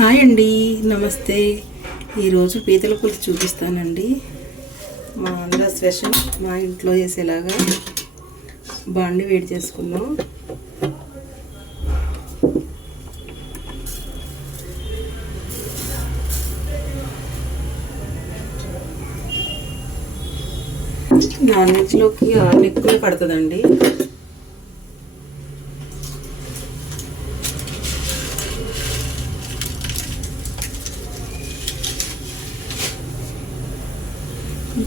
Hi అండి, నమస్తే. ఈరోజు పీతల పులుసు చూపిస్తానండి. మా ఆంధ్ర స్పెషల్, మా ఇంట్లో చేసేలాగా. బాండి వేడి చేసుకుందాం. నాన్ వెజ్లోకి ఆయిల్ ఎక్కువ పడుతుందండి.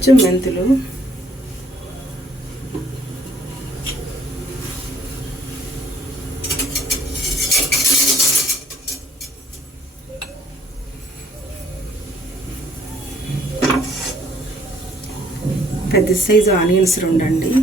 కొంచెం మెంతులు, పెద్ద సైజు ఆనియన్స్ 2 అండి.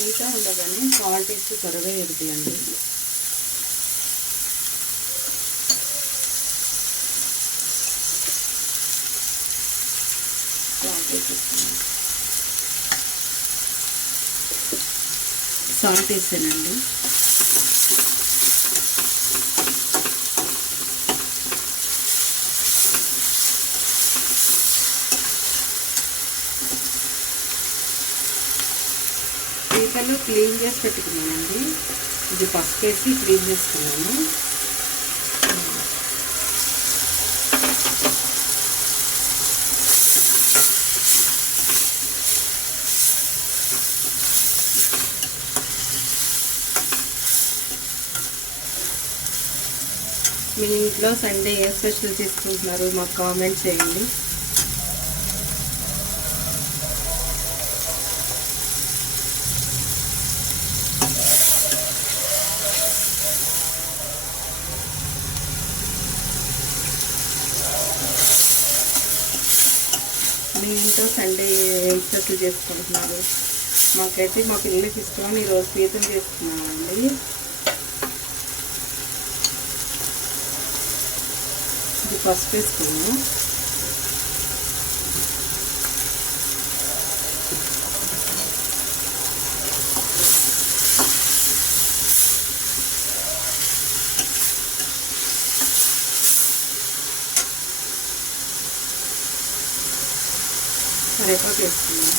ఇంకా ఉండగానే సాల్ట్ వేసి త్వరగా ఎగుతాయండి. సాల్ట్ వేసానండి. పీతలు క్లీన్ చేసి పెట్టుకున్నానండి. ఇది పసుపు వేసి క్లీన్ చేసుకున్నాను. మీ ఇంట్లో సండే ఏ స్పెషల్ చేసుకుంటున్నారు మాకు కామెంట్ చేయండి. మీ ఇంట్లో సండే ఏం స్పెషల్ చేసుకుంటున్నారు? మాకైతే మా పిల్లలకి ఇష్టమని ఈరోజు పీతలు చేసుకున్నామండి. ఇది పసుపు వేసుకున్నాము. కరివేపాకు వేసుకున్నాము.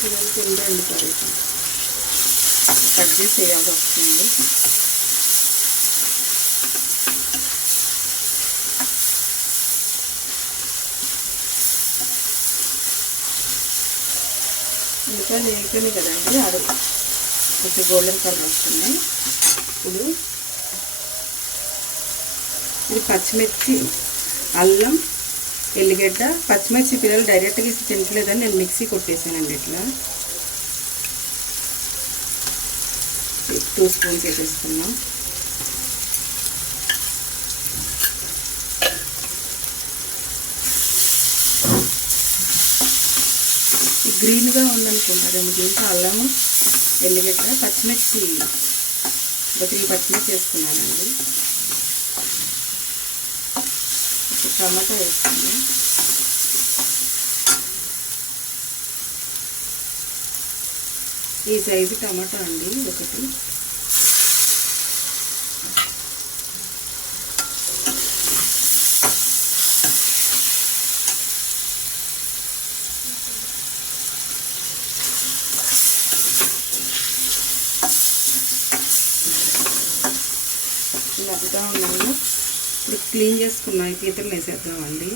పిల్లలు తిండండి, కరివేపాకు కట్ చేసి వేయాల్సి వస్తుంది. ఇంకా లేకనే కదండి, అది కొంచెం గోల్డెన్ కలర్ వస్తున్నాయి. ఇప్పుడు ఇది పచ్చిమిర్చి, అల్లం, ఎల్లిగడ్డ, పచ్చిమిర్చి పిల్లలు డైరెక్ట్గా ఇసి తినట్లేదని నేను మిక్సీ కొట్టేసానండి. ఇట్లా 2 స్పూన్స్ వేసేసుకున్నాం. గ్రీన్గా ఉందనుకుంటారేమో. దీంట్లో అల్లము, ఎల్లిగడ్డ, పచ్చిమిర్చి, 3 పచ్చిమిర్చి వేసుకున్నానండి. టమాటా వేసుకున్నాం. ఈ సైజు టమాటా అండి, 1. మగ్గుతూ ఉన్నాము. ఇప్పుడు క్లీన్ చేసుకున్న ఈ పీతలు వేసేద్దామండి.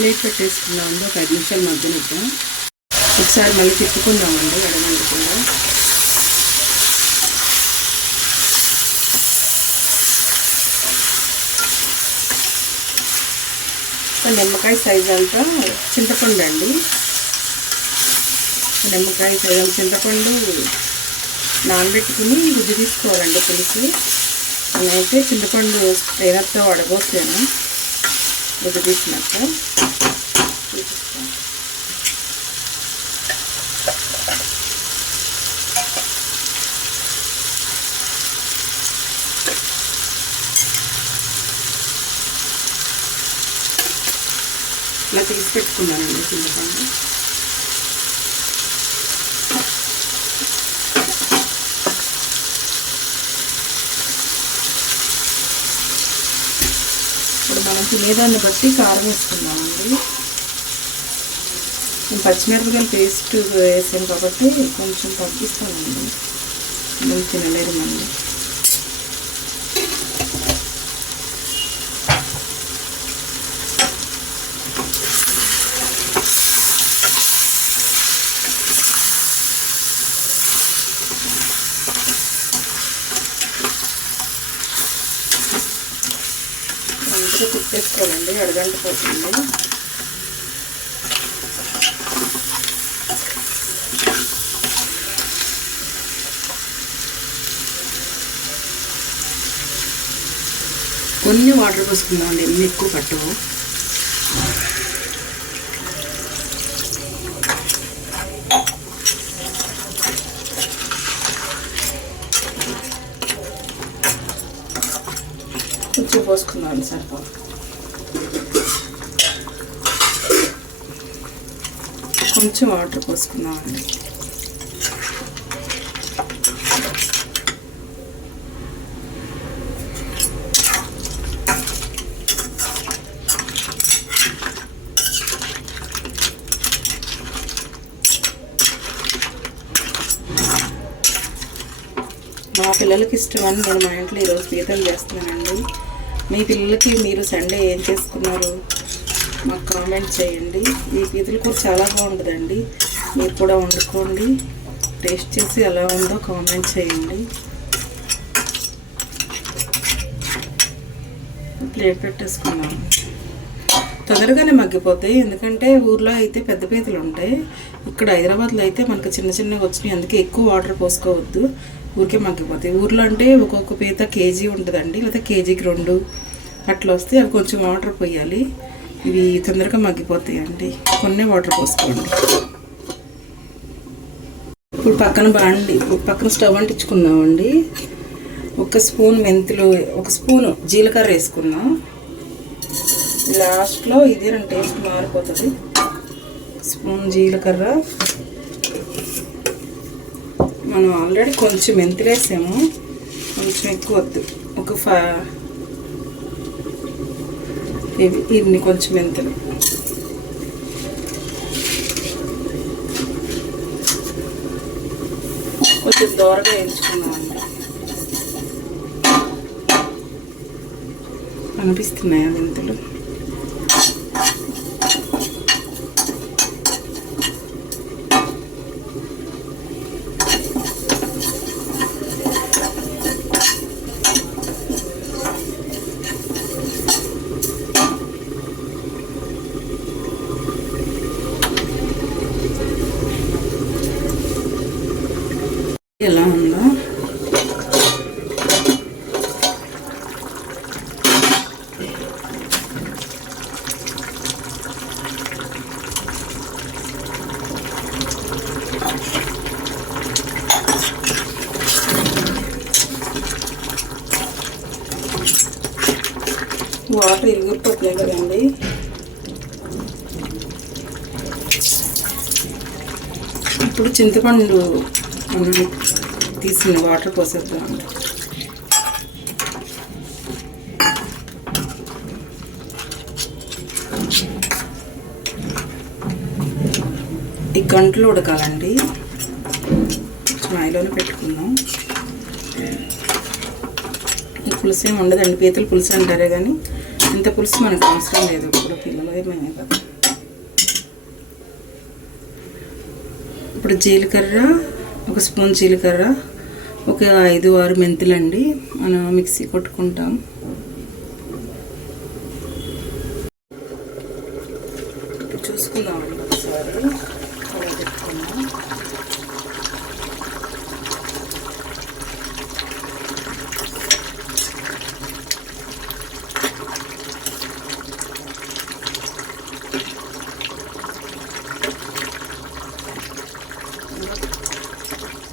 ప్లేట్ పెట్టేసుకున్నామండి. ఒక 5 నిమిషాలు మగ్గనిద్దాం. ఒకసారి మళ్ళీ తిప్పుకుందామండి అడగంటకుండా. నిమ్మకాయ సైజు అంతా చింతపండు అండి. నిమ్మకాయ సైజు చింతపండు నానబెట్టుకుని గుజ్జు తీసుకోవాలండి పులుసు. నేనైతే చింతపండు స్ట్రైనర్తో వడబోసాను. గుజ్జు తీసినాక చూపిస్తాను. ఇలా తీసి పెట్టుకున్నానండి చింతపండు. ఇప్పుడు మనం తినేదాన్ని బట్టి కారం వేసుకుందామండి. నేను పచ్చిమిరపకాయలు పేస్ట్ వేసాను కాబట్టి కొంచెం తగ్గిస్తానండి. నేను తినలేరు మళ్ళీ. మంచిగా తిప్పేసుకోవాలండి, అడగంట పోతుంది. కొన్ని వాటర్ పోసుకుందామండి, ఎన్ని ఎక్కువ పట్టవు. కొంచెం పోసుకుందామండి సరిపోదు. కొంచెం వాటర్ పోసుకుందామండి. మా పిల్లలకి ఇష్టమని నేను మా ఇంట్లో ఈరోజు పీతలు చేస్తున్నానండి. మీ పిల్లలకి మీరు సండే ఏం చేసుకున్నారు మాకు కామెంట్ చేయండి. ఈ పీతల కూర చాలా బాగుంటుందండి. మీరు కూడా వండుకోండి, టేస్ట్ చేసి ఎలా ఉందో కామెంట్ చేయండి. ప్లేట్ పెట్టేసుకున్నాము. తొందరగానే మగ్గిపోతాయి, ఎందుకంటే ఊర్లో అయితే పెద్ద పీతలు ఉంటాయి. ఇక్కడ హైదరాబాద్లో అయితే మనకు చిన్న చిన్నగా వచ్చినాయి. అందుకే ఎక్కువ వాటర్ పోసుకోవద్దు, ఊరికే మగ్గిపోతాయి. ఊర్లో అంటే ఒక్కొక్క పీత కేజీ ఉంటుందండి, లేదా కేజీకి 2 అట్లా వస్తాయి. అవి కొంచెం వాటర్ పోయాలి, ఇవి తొందరగా మగ్గిపోతాయి అండి. కొన్ని వాటర్ పోసుకోండి. ఇప్పుడు పక్కన స్టవ్ అంటించుకుందామండి. 1 స్పూన్ మెంతులు, 1 స్పూను జీలకర్ర వేసుకుందాం. లాస్ట్లో ఇది టేస్ట్ మారిపోతుంది. స్పూన్ జీలకర్ర. మనం ఆల్రెడీ కొంచెం మెంతులు వేసాము, కొంచెం ఎక్కువ వద్దు. ఇన్ని కొంచెం మెంతులు. కొంచెం దోరగా వేయించుకున్నామండి. కనిపిస్తున్నాయా మెంతులు? ఎలా ఉందో వాటర్ ఇరిగిపోతున్నాయి కదండి. ఇప్పుడు చింతపండు తీసిన వాటర్ పోసేద్దాం. ఈ గంటలు ఉడకాలండి, ఆయిల్లోనే పెట్టుకుందాం. ఈ పులుసు ఏమి ఉండదండి, పీతల పులుసు అంటారే కానీ ఇంత పులుసు మనకు అవసరం లేదు. ఇప్పుడు పిల్లలు ఏమైనా కదా. ఇప్పుడు జీలకర్ర, 1 స్పూన్ జీలకర్ర, ఒక 5-6 మెంతులండి మనం మిక్సీ కొట్టుకుంటాం. చూసుకుందామండి ఒకసారి పెట్టుకుందాం.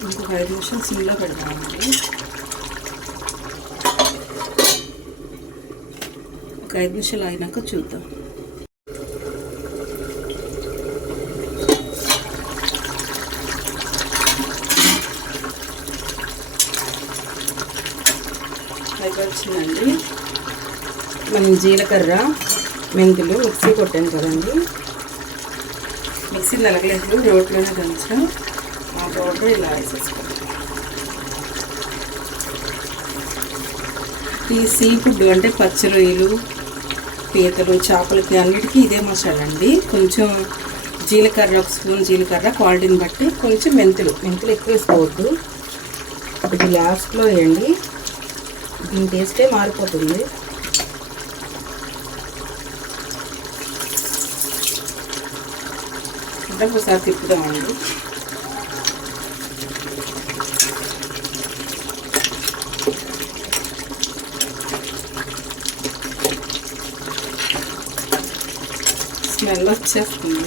ఇంకొక 5 నిమిషాలు సిమ్లో పెడదామండి. ఒక 5 నిమిషాలు అయినాక చూద్దాం. వచ్చిందండి. మనం జీలకర్ర, మెంతులు మిక్సీ కొట్టాను కదండి, మిక్సీ నలగలేదు, రోట్లోనే దంచాం. ఆ పౌడర్ ఇలా వేసేసుకోండి. ఈ సీ ఫుడ్ అంటే పచ్చి రొయ్యలు, పీతలు, చేపలకి అన్నిటికీ ఇదే మసాలా అండి. కొంచెం జీలకర్ర, 1 స్పూన్ జీలకర్ర, క్వాలిటీని బట్టి కొంచెం మెంతులు ఎక్కువ వేసుకోవద్దు. ఇది లాస్ట్లో వేయండి, దీని టేస్టే మారిపోతుంది. అంటే ఒకసారి తిప్పుదామండి. స్మెల్ వచ్చేస్తుంది.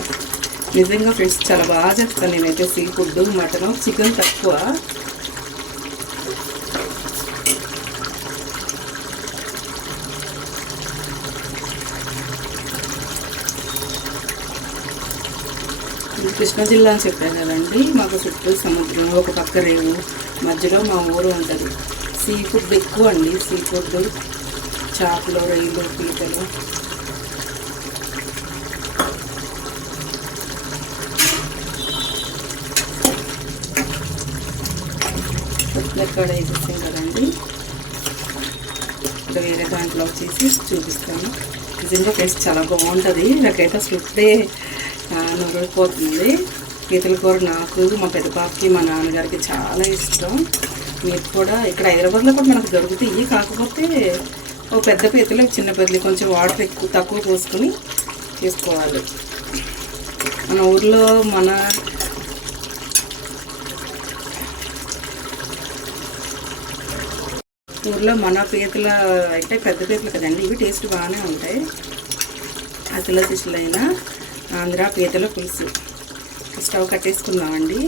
నిజంగా ఫ్రెండ్స్ చాలా బాగా చేస్తాను నేనైతే సీ ఫుడ్. మటన్, చికెన్ తక్కువ. కృష్ణా జిల్లా అని చెప్పాను కదండి, మాకు చుట్టూ సముద్రం, ఒక పక్క రేవు, మధ్యలో మా ఊరు ఉంటుంది. సీ ఫుడ్ ఎక్కువ అండి. సీ ఫుడ్, చేపలు, రొయ్యలు, పీతలు. ఎక్కడ వేసేస్తాం కదండి. ఇంకా వేరే దాంట్లో వచ్చేసి చూపిస్తాను. నిజంగా టేస్ట్ చాలా బాగుంటుంది. నాకైతే స్విఫ్టే నొరిగిపోతుంది. పీతల కూర నాకు, మా పెద్ద పాపకి, మా నాన్నగారికి చాలా ఇష్టం. మీరు కూడా ఇక్కడ హైదరాబాద్లో కూడా మనకు దొరుకుతాయి. కాకపోతే ఓ పెద్ద పీతలు, చిన్న పీతలు కొంచెం వాటర్ తక్కువ పోసుకొని చేసుకోవాలి. మన ఊర్లో మన పీతల అయితే పెద్ద పీతలు కదండి, ఇవి టేస్ట్ బాగానే ఉంటాయి. అసలు అయినా ఆంధ్ర పీతల పులుసు. స్టవ్ కట్టేసుకుందామండి.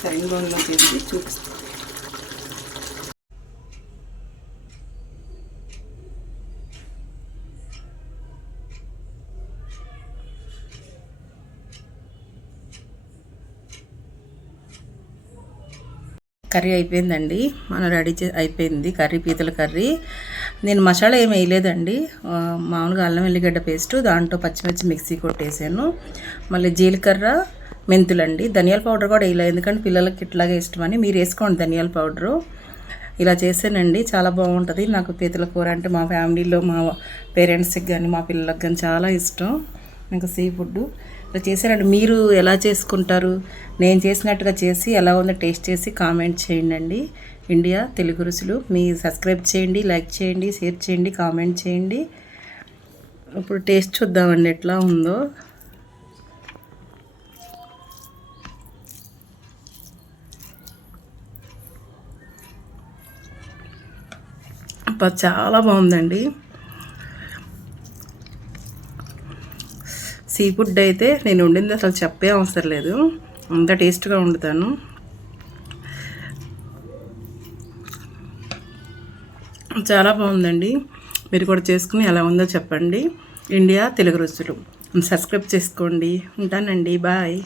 సరైన బౌల్లో చేసి చూపిస్తాం. కర్రీ అయిపోయిందండి. మనం అయిపోయింది కర్రీ, పీతల కర్రీ. నేను మసాలా ఏమి వేయలేదండి. మామూలుగా అల్లం వెల్లిగడ్డ పేస్టు, దాంట్లో పచ్చిమిర్చి మిక్సీ కొట్టేసాను. మళ్ళీ జీలకర్ర, మెంతులండి. ధనియాల పౌడర్ కూడా వేయలేదు, ఎందుకంటే పిల్లలకి ఇట్లాగే ఇష్టమని. మీరు వేసుకోండి ధనియాల పౌడరు. ఇలా చేసానండి, చాలా బాగుంటుంది. నాకు పీతల కూర అంటే మా ఫ్యామిలీలో, మా పేరెంట్స్కి కానీ, మా పిల్లలకి కానీ చాలా ఇష్టం. నాకు సీ ఫుడ్ ఇలా చేశానండి. మీరు ఎలా చేసుకుంటారు? నేను చేసినట్టుగా చేసి ఎలా ఉందో టేస్ట్ చేసి కామెంట్ చేయండి. ఇండియా తెలుగు రుచులు మీరు సబ్స్క్రైబ్ చేయండి, లైక్ చేయండి, షేర్ చేయండి, కామెంట్ చేయండి. ఇప్పుడు టేస్ట్ చూద్దామండి ఎట్లా ఉందో. చాలా బాగుందండి. సీ ఫుడ్ అయితే నేను వండింది అసలు చెప్పే అవసరం లేదు, అంత టేస్ట్గా వండుతాను. చాలా బాగుందండి. మీరు కూడా చేసుకుని ఎలా ఉందో చెప్పండి. ఇండియా తెలుగు రుచులు సబ్స్క్రైబ్ చేసుకోండి. ఉంటానండి, బాయ్.